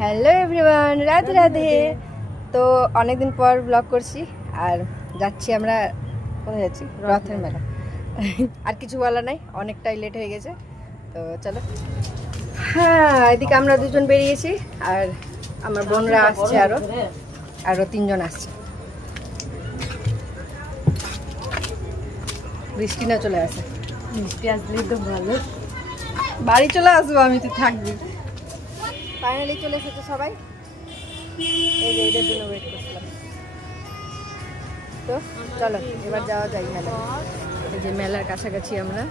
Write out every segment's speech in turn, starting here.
Hello everyone, Radhe Radhe. তো অনেকদিন পর ব্লগ করছি আর যাচ্ছি আমরা কোথায় যাচ্ছি? রথের মেলা। আর কিছু বলা নাই, অনেকটাই লেট হয়ে গেছে, তো চলো। হ্যাঁ, এদিকে আমরা দুজন বেরিয়েছি আর আমার বোনরা আসছে, আরো 3 জন আসছে। বৃষ্টি না চলে আসে, বৃষ্টি আসলেই তো ভালো, বাড়ি চলে আসবো আমি, তো থাকবি। ফাইনালি চলে এসেছে সবাই, এই যে এদের জন্য ওয়েট করছিলাম। তো চলো এবার যাওয়া যায় মেলা। এই যে মেলার কাছাকাছি আমরা।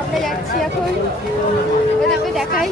আমরা যাচ্ছি এখন, দেখাই।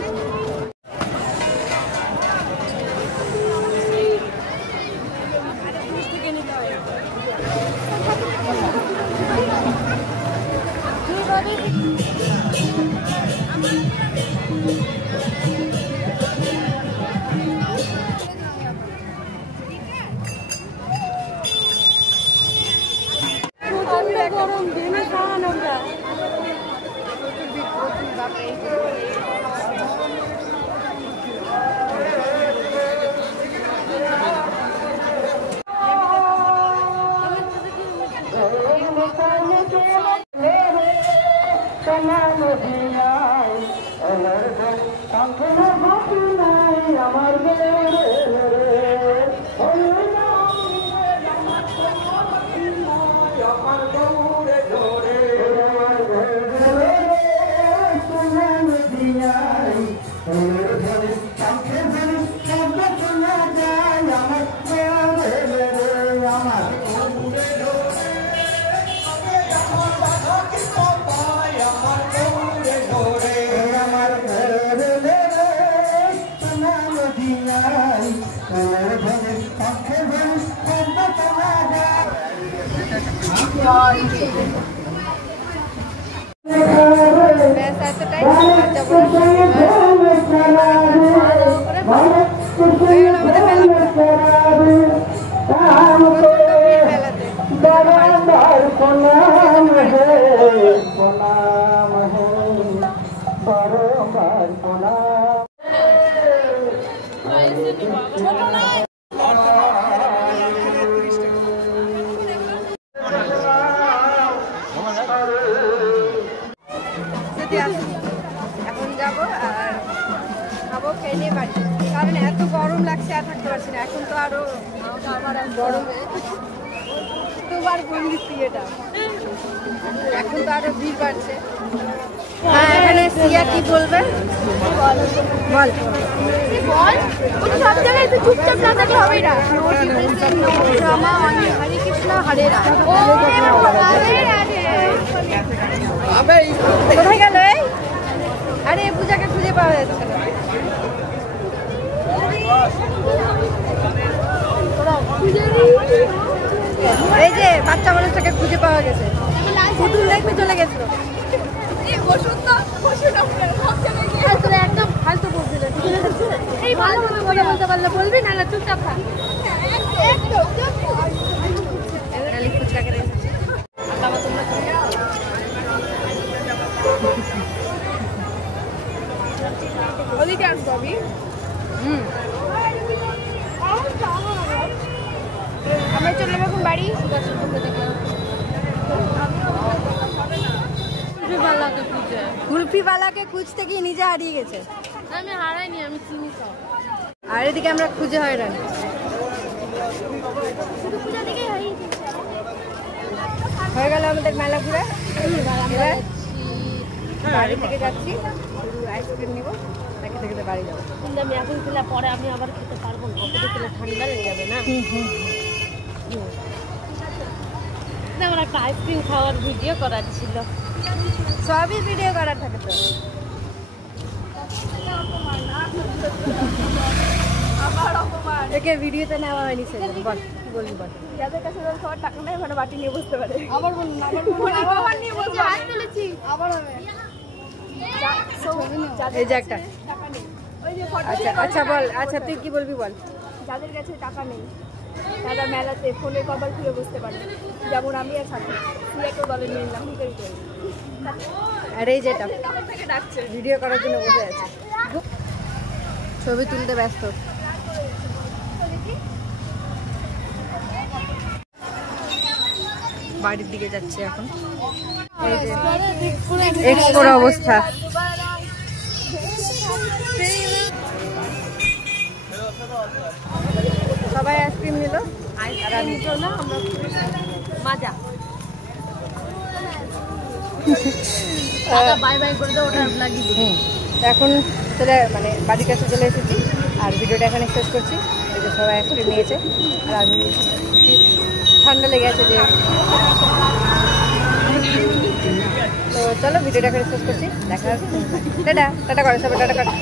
এখন যাবো আর খাবো, খেয়ে নিয়ে বাড়ি, কারণ এত গরম লাগছে আর থাকতে পারছি না। এখন তো আরো আমার গরম, দুবার বলছি এটা, এখন তো আরো ভিড় বাড়ছে। হ্যাঁ, এখানে সিয়া কি বলবে বল বল বল। সব জায়গায় তো চুপচাপ না থাকলে হবে না। হরে কৃষ্ণ হরে রাম। কোথায় গেল? আরে পূজাকে খুঁজে পাওয়া যাচ্ছে না। এই যে বাচ্চা মানুষটাকে খুঁজে পাওয়া গেছে, পুতুল দেখতে চলে গেছিল। একদম ফালতু বলছিল, এই ভালো মতো কথা বলতে পারলে বলবি, না চুপচাপ থাক। ফুচকাকে ওদিকে আসবো আমি। আমরা চলে যাবো এখন বাড়ি। কুলফিওয়ালাকে খুঁজতে গিয়ে নিজে হারিয়ে গেছে। আমি হারাইনি, আমি চিনি সব। আর এদিকে আমরা খুঁজে হয়রান। হয়ে গেল আমাদের মেলা ঘুরে, বাড়ি থেকে যাচ্ছি, আইসক্রিম নিবো, খেতে খেতে বাড়ি যাবো। কিন্তু আমি এখন খেলে পরে আমি আবার খেতে পারবো না, খেলে ঠান্ডা লেগে যাবে না। আমার একটা আইসক্রিম খাওয়ার ভিডিও করার ছিল, সবই ভিডিও করার থাকে তো। একে ভিডিওতে নেওয়া হয়নি, সেজন্য বল কি বলবি বল। যাদের কাছে সবার টাকা নেই মানে বাটি নিয়ে বসতে পারে। আবার বলুন, আবার নিয়ে বসে হাত তুলেছি, আবার হবে। এই যে একটা, আচ্ছা আচ্ছা বল, আচ্ছা তুই কি বলবি বল। যাদের কাছে টাকা নেই তারা মেলাতে ফোনে কভার খুলে বসতে পারবে, যেমন আমি আর সাথে সিলেটও দলে নিয়ে নিলাম হিকারি করে। আর এই যেটা থেকে ডাকছে ভিডিও করার জন্য বসে আছে, ছবি তুলতে ব্যস্ত। বাড়ির দিকে যাচ্ছে এখন। এই যে এক্সপোর অবস্থা। সবাই আইসক্রিম নিল আর আমি না আমরা মাজা বাই বাই করে দাও, ওটা লাগিয়ে দিই। এখন চলে মানে বাড়ির কাছে চলে এসেছি আর ভিডিওটা এখানে শেষ করছি। এই যে সবাই আইসক্রিম নিয়েছে আর আমি ঠান্ডা লেগে আছে যে, তো চলো ভিডিওটা এখানে শেষ করছি। দেখা হবে, টাটা টাটা করে সবাই, টাটা করে।